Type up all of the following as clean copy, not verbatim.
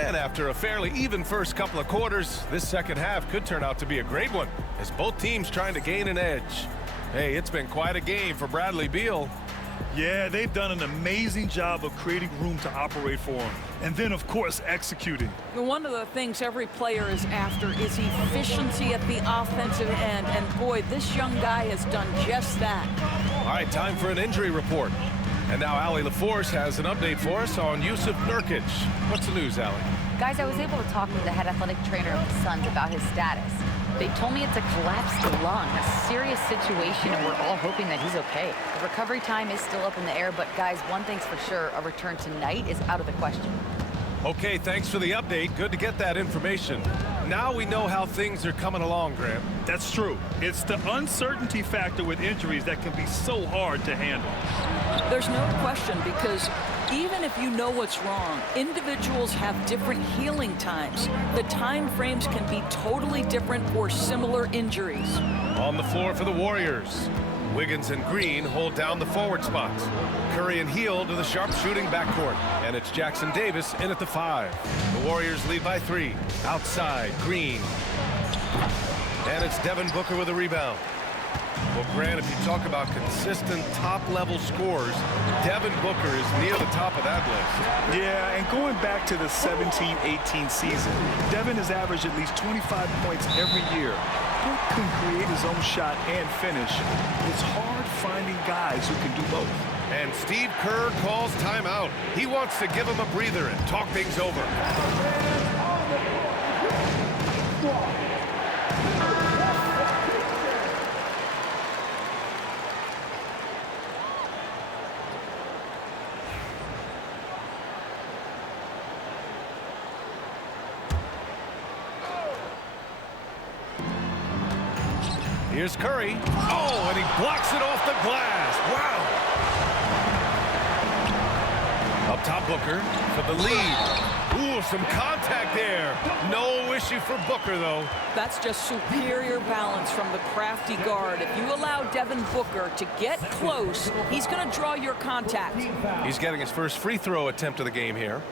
And after a fairly even first couple of quarters, this second half could turn out to be a great one, as both teams trying to gain an edge. Hey, it's been quite a game for Bradley Beal. Yeah, they've done an amazing job of creating room to operate for him. And then, of course, executing. One of the things every player is after is efficiency at the offensive end. And boy, this young guy has done just that. All right, time for an injury report. And now Allie LaForce has an update for us on Yusuf Nurkic. What's the news, Allie? Guys, I was able to talk with the head athletic trainer of the Suns about his status. They told me it's a collapsed lung, a serious situation, and we're all hoping that he's okay. The recovery time is still up in the air, but guys, one thing's for sure, a return tonight is out of the question. Okay, thanks for the update. Good to get that information. Now we know how things are coming along, Grant. That's true. It's the uncertainty factor with injuries that can be so hard to handle. There's no question, because even if you know what's wrong, individuals have different healing times. The time frames can be totally different for similar injuries. On the floor for the Warriors, Wiggins and Green hold down the forward spots. Curry and Hield to the sharpshooting backcourt. And it's Jackson Davis in at the 5. The Warriors lead by 3. Outside, Green. And it's Devin Booker with a rebound. Well, Grant, if you talk about consistent top-level scores, Devin Booker is near the top of that list. Yeah, and going back to the 17-18 season, Devin has averaged at least 25 points every year. Book can create his own shot and finish. It's hard finding guys who can do both. And Steve Kerr calls timeout. He wants to give him a breather and talk things over. Here's Curry. Oh, and he blocks it off the glass. Wow. Up top, Booker for the lead. Ooh, some contact there. No issue for Booker, though. That's just superior balance from the crafty guard. If you allow Devin Booker to get close, he's going to draw your contact. He's getting his first free throw attempt of the game here.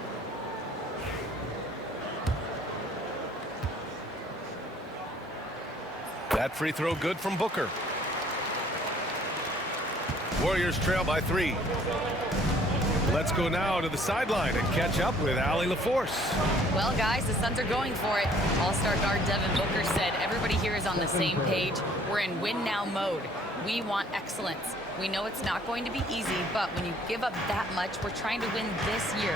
That free throw good from Booker. Warriors trail by 3. Let's go now to the sideline and catch up with Allie LaForce. Well, guys, the Suns are going for it. All-star guard Devin Booker said everybody here is on the same page. We're in win-now mode. We want excellence. We know it's not going to be easy, but when you give up that much, we're trying to win this year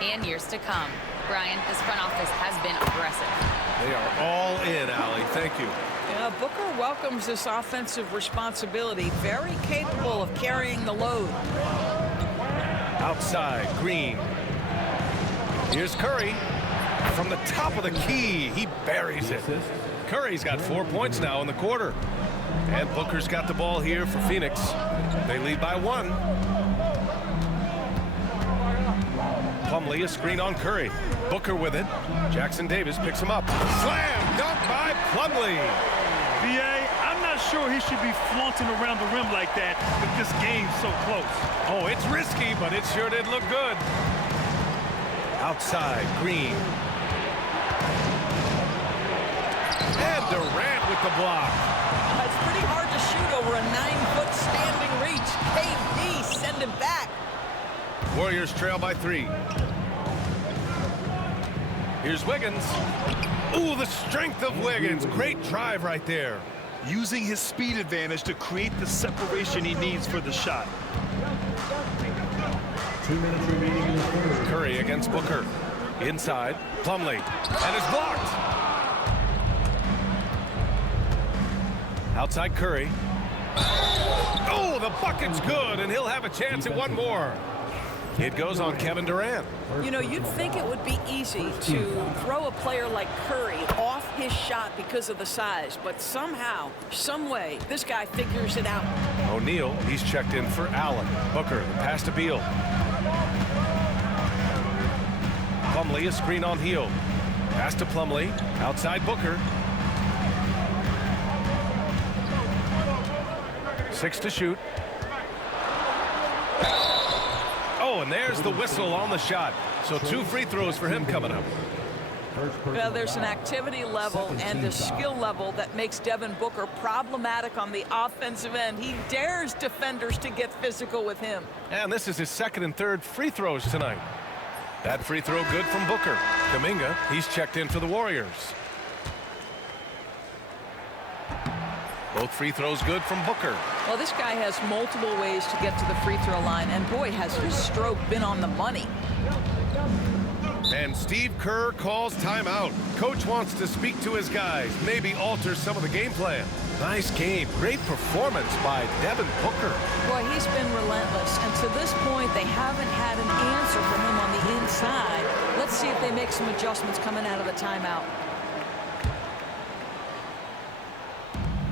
and years to come. Brian, this front office has been aggressive. They are all in, Allie. Thank you. Yeah, Booker welcomes this offensive responsibility. Very capable of carrying the load. Outside, Green. Here's Curry. From the top of the key, he buries it. Curry's got 4 points now in the quarter. And Booker's got the ball here for Phoenix. They lead by 1. Plumlee, a screen on Curry. Booker with it. Jackson Davis picks him up. Slam dunk by Plumlee. B.A., I'm not sure he should be flaunting around the rim like that with this game so close. Oh, it's risky, but it sure did look good. Outside, Green. And Durant with the block. It's pretty hard to shoot over a 9-foot standing reach. KD, send him back. Warriors trail by 3. Here's Wiggins. Ooh, the strength of Wiggins. Great drive right there. Using his speed advantage to create the separation he needs for the shot. 2 minutes remaining in the third. Curry against Booker. Inside, Plumlee. And it's blocked. Outside Curry. Oh, the bucket's good, and he'll have a chance at one more. It goes on Kevin Durant. You know, you'd think it would be easy to throw a player like Curry off his shot because of the size, but somehow, some way, this guy figures it out. O'Neal, he's checked in for Allen. Booker, the pass to Beal. Plumlee, a screen on Hield. Pass to Plumlee, outside Booker. 6 to shoot. Oh, and there's the whistle on the shot. So 2 free throws for him coming up. Well, there's an activity level and a skill level that makes Devin Booker problematic on the offensive end. He dares defenders to get physical with him. And this is his 2nd and 3rd free throws tonight. That free throw good from Booker. Kuminga, he's checked in for the Warriors. Both free throws good from Booker. Well, this guy has multiple ways to get to the free throw line, and boy, has his stroke been on the money. And Steve Kerr calls timeout. Coach wants to speak to his guys, maybe alter some of the game plan. Nice game. Great performance by Devin Booker. Boy, he's been relentless, and to this point, they haven't had an answer from him on the inside. Let's see if they make some adjustments coming out of the timeout.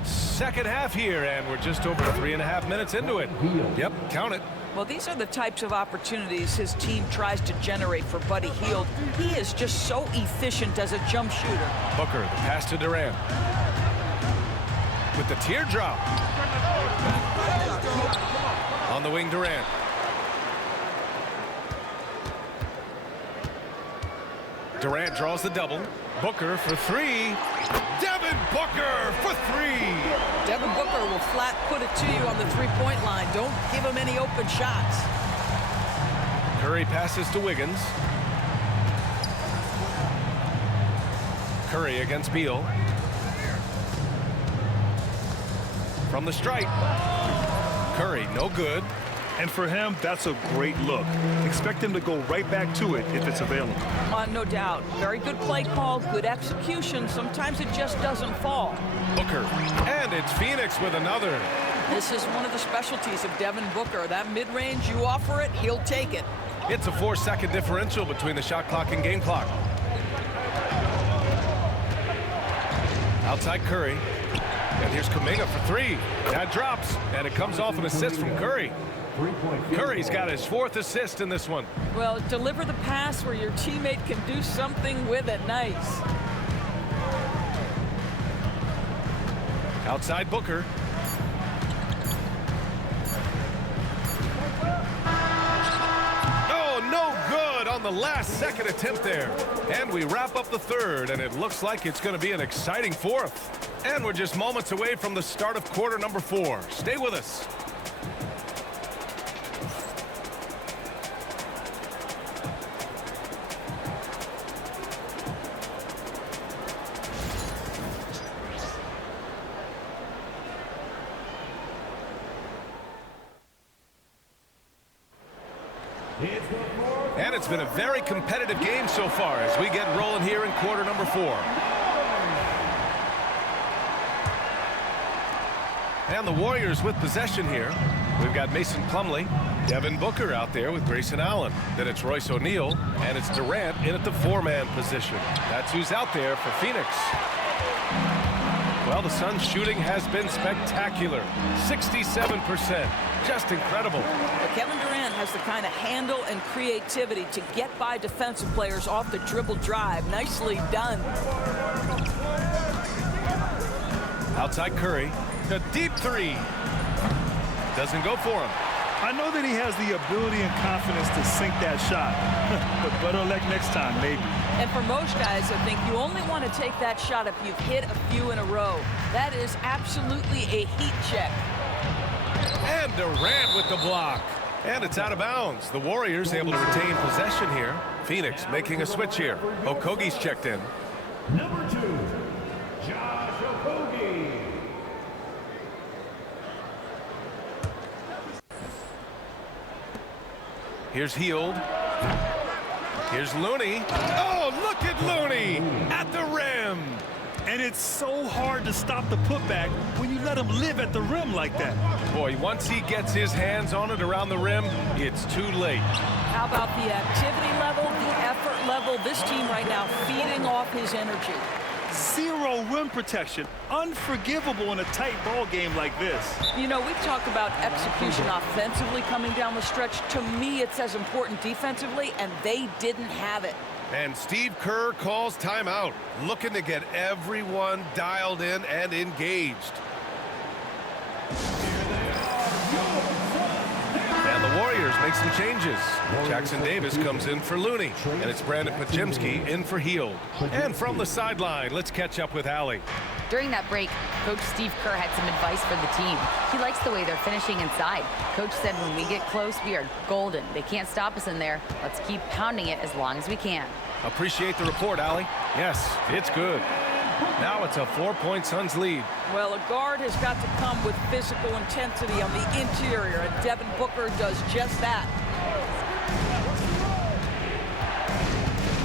Second half here, and we're just over 3.5 minutes into it. Yep, count it. Well, these are the types of opportunities his team tries to generate for Buddy Hield. He is just so efficient as a jump shooter. Booker, the pass to Durant. With the teardrop. On the wing, Durant. Durant draws the double. Booker for 3. Devin Booker for 3. Devin Booker will flat put it to you on the three-point line. Don't give him any open shots. Curry passes to Wiggins. Curry against Beal. From the stripe. Curry, no good. And for him, that's a great look. Expect him to go right back to it if it's available. No doubt. Very good play call, good execution. Sometimes it just doesn't fall. Booker. And it's Phoenix with another. This is one of the specialties of Devin Booker. That mid-range, you offer it, he'll take it. It's a 4-second differential between the shot clock and game clock. Outside Curry. And here's Kuminga for 3. That drops, and it comes off an assist from Curry. Curry's got his 4th assist in this one. Well, deliver the pass where your teammate can do something with it. Nice. Outside Booker. Oh, no good on the last second attempt there. And we wrap up the 3rd, and it looks like it's going to be an exciting 4th. And we're just moments away from the start of quarter number 4. Stay with us. And it's been a very competitive game so far as we get rolling here in quarter number 4. And the Warriors with possession here. We've got Mason Plumlee, Devin Booker out there with Grayson Allen. Then it's Royce O'Neal, and it's Durant in at the 4-man position. That's who's out there for Phoenix. Well, the Suns' shooting has been spectacular. 67%. Just incredible. But Kevin Durant has the kind of handle and creativity to get by defensive players off the dribble drive. Nicely done. Outside Curry. A deep 3. Doesn't go for him. I know that he has the ability and confidence to sink that shot. But better luck next time, maybe. And for most guys, I think you only want to take that shot if you've hit a few in a row. That is absolutely a heat check. And Durant with the block. And it's out of bounds. The Warriors able to retain possession here. Phoenix making a switch here. Okogie's checked in. Number 2, Josh Okogie. Here's Hield. Here's Looney. Oh, look at Looney at the rim. And it's so hard to stop the putback when you let him live at the rim like that. Boy, once he gets his hands on it around the rim, it's too late. How about the activity level, the effort level? This team right now feeding off his energy. Zero rim protection. Unforgivable in a tight ball game like this. You know, we've talked about execution offensively coming down the stretch. To me, it's as important defensively, and they didn't have it. And Steve Kerr calls timeout, looking to get everyone dialed in and engaged. And the Warriors make some changes. Jackson Davis comes in for Looney, and it's Brandon Pajemski in for Heald. And from the sideline, let's catch up with Allie. During that break, Coach Steve Kerr had some advice for the team. He likes the way they're finishing inside. Coach said when we get close, we are golden. They can't stop us in there. Let's keep pounding it as long as we can. Appreciate the report, Allie. Yes, it's good. Now it's a 4-point Suns lead. Well, a guard has got to come with physical intensity on the interior, and Devin Booker does just that.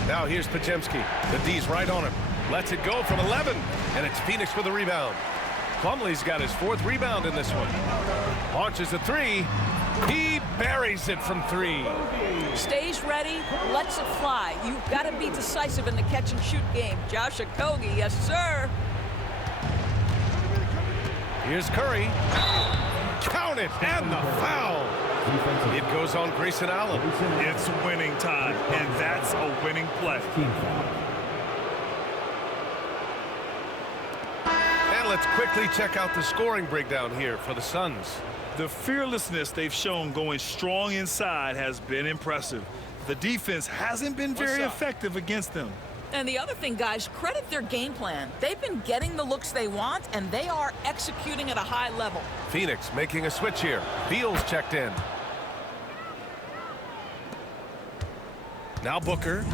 Now here's Pajemski. The D's right on him. Lets it go from 11, and it's Phoenix with a rebound. Plumlee's got his 4th rebound in this one. Launches a 3. He buries it from 3. Stays ready, lets it fly. You've got to be decisive in the catch-and-shoot game. Josh Okogie, yes, sir. Here's Curry. Count it, and the foul. It goes on Grayson Allen. It's winning time, and that's a winning play. And let's quickly check out the scoring breakdown here for the Suns. The fearlessness they've shown going strong inside has been impressive. The defense hasn't been very effective against them. And the other thing, guys, credit their game plan. They've been getting the looks they want, and they are executing at a high level. Phoenix making a switch here. Beal's checked in. Now Booker.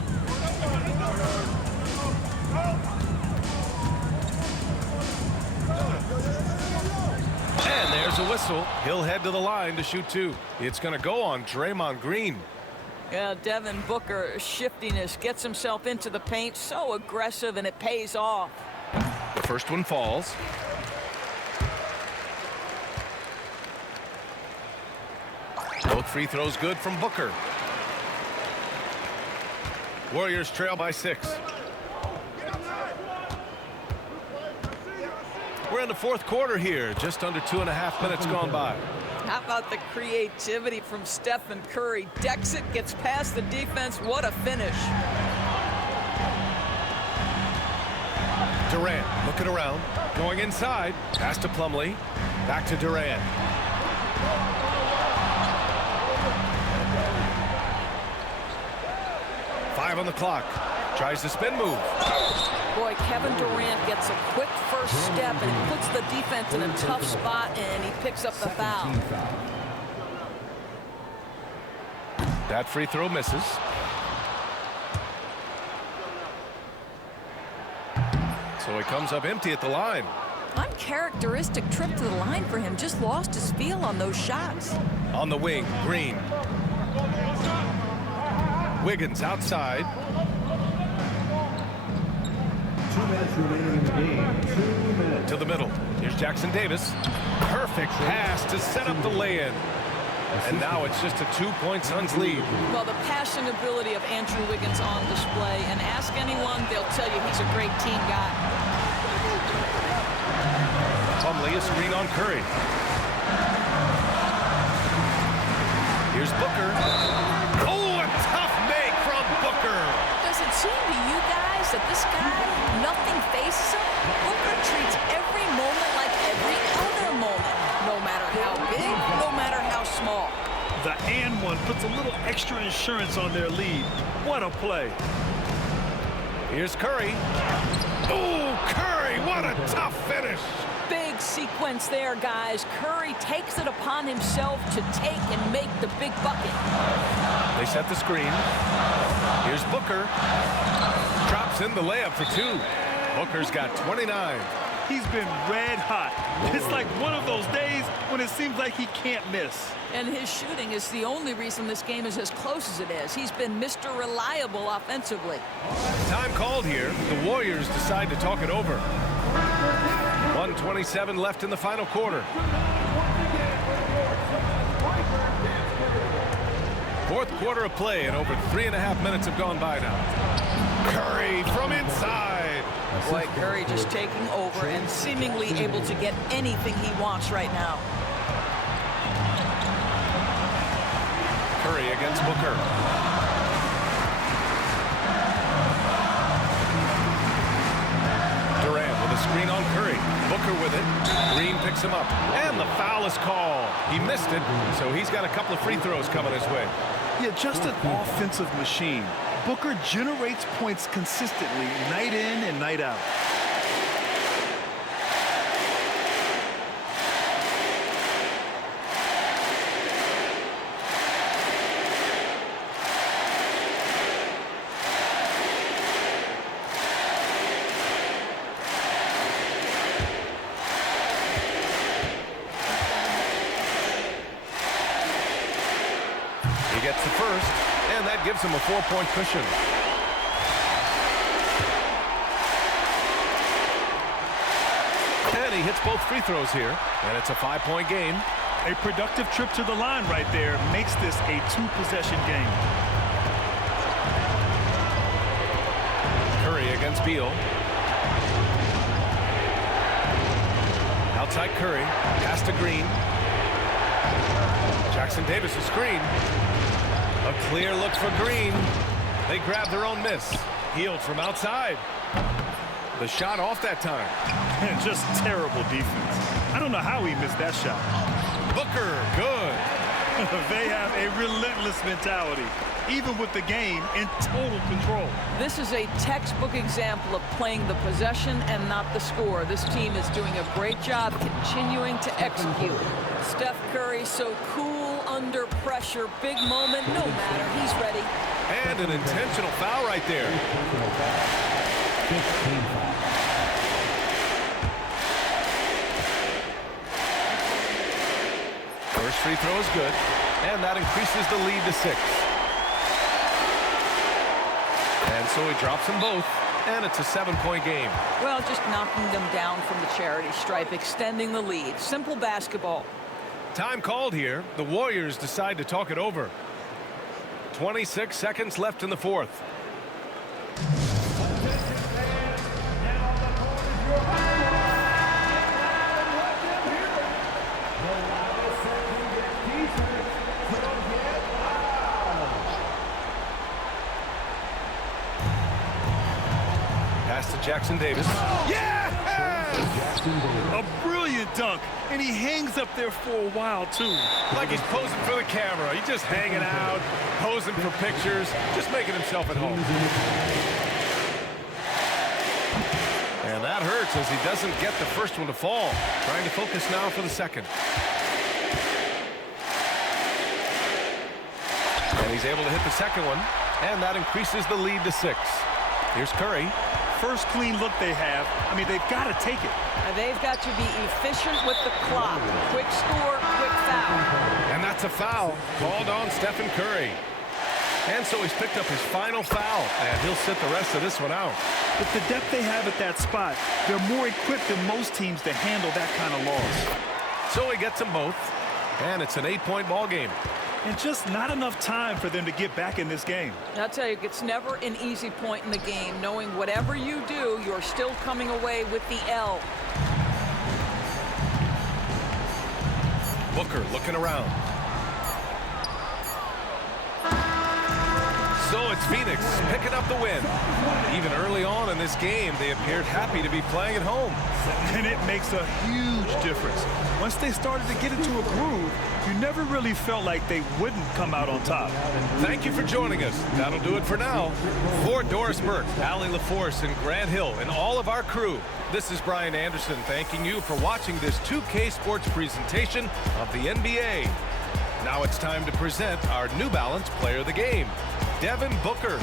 And there's a whistle. He'll head to the line to shoot 2. It's going to go on Draymond Green. Yeah, Devin Booker, shiftiness, gets himself into the paint, so aggressive, and it pays off. The first one falls. Both free throws good from Booker. Warriors trail by 6. We're in the 4th quarter here, just under 2.5 minutes gone by. How about the creativity from Steph and Curry? Decks it, gets past the defense. What a finish. Durant looking around, going inside, pass to Plumlee, back to Durant. Five on the clock, tries the spin move. Boy, Kevin Durant gets a quick first step, and he puts the defense in a tough spot, and he picks up the foul. That free throw misses. So he comes up empty at the line. Uncharacteristic trip to the line for him. Just lost his feel on those shots. On the wing, Green. Wiggins outside. 2 minutes remaining in the game. 2 minutes. To the middle. Here's Jackson Davis. Perfect pass to set up the lay-in. And now it's just a 2-point Suns lead. Well, the passing ability of Andrew Wiggins on display. And ask anyone, they'll tell you he's a great team guy. Plumlee, a screen on Curry. Here's Booker. Oh, a tough make from Booker. Does it seem to you guys that this guy, nothing faces him? Booker treats every moment like every other moment. No matter how big, no matter how small. The and one puts a little extra insurance on their lead. What a play. Here's Curry. Oh, Curry, what a tough finish. Big sequence there, guys. Curry takes it upon himself to take and make the big bucket. They set the screen. Here's Booker. Drops in the layup for 2. Booker's got 29. He's been red hot. It's like one of those days when it seems like he can't miss. And his shooting is the only reason this game is as close as it is. He's been Mr. Reliable offensively. Time called here. The Warriors decide to talk it over. 1:27 left in the final quarter. 4th quarter of play, and over 3.5 minutes have gone by now. Curry from inside. Boy, Curry just taking over and seemingly able to get anything he wants right now. Curry against Booker. Durant with a screen on Curry. Booker Booker with it. Green picks him up. And the foul is called. He missed it, so he's got a couple of free throws coming his way. Yeah, just an offensive machine. Booker generates points consistently, night in and night out. He gets the first, and that gives him a 4-point cushion. And he hits both free throws here, and it's a 5-point game. A productive trip to the line right there makes this a 2-possession game. Curry against Beal. Outside Curry, pass to Green. Jackson Davis' screen. A clear look for Green. They grab their own miss. Healed from outside. The shot off that time. And just terrible defense. I don't know how he missed that shot. Booker, good. They have a relentless mentality, even with the game in total control. This is a textbook example of playing the possession and not the score. This team is doing a great job continuing to execute. Steph Curry so cool under pressure. Big moment, no matter. He's ready. And an intentional foul right there. First free throw is good, and that increases the lead to 6. And so he drops them both, and it's a 7-point game. Well, just knocking them down from the charity stripe, extending the lead. Simple basketball. Time called here. The Warriors decide to talk it over. 26 seconds left in the fourth. Pass to Jackson Davis. Yes! A brilliant dunk, and he hangs up there for a while, too. Like he's posing for the camera. He's just hanging out, posing for pictures, just making himself at home. And that hurts as he doesn't get the first one to fall. Trying to focus now for the second. And he's able to hit the second one, and that increases the lead to 6. Here's Curry. First clean look they have. I mean, they've got to take it. They've got to be efficient with the clock. Quick score, quick foul. And that's a foul called on Stephen Curry. And so he's picked up his final foul, and he'll sit the rest of this one out. With the depth they have at that spot, they're more equipped than most teams to handle that kind of loss. So he gets them both, and it's an 8-point ball game. And just not enough time for them to get back in this game. I'll tell you, it's never an easy point in the game, knowing whatever you do, you're still coming away with the L. Booker looking around. So it's Phoenix picking up the win. Even early on in this game, they appeared happy to be playing at home. And it makes a huge difference. Once they started to get into a groove, you never really felt like they wouldn't come out on top. Thank you for joining us. That'll do it for now. For Doris Burke, Allie LaForce, and Grant Hill, and all of our crew, this is Brian Anderson thanking you for watching this 2K Sports presentation of the NBA. Now it's time to present our New Balance Player of the Game, Devin Booker.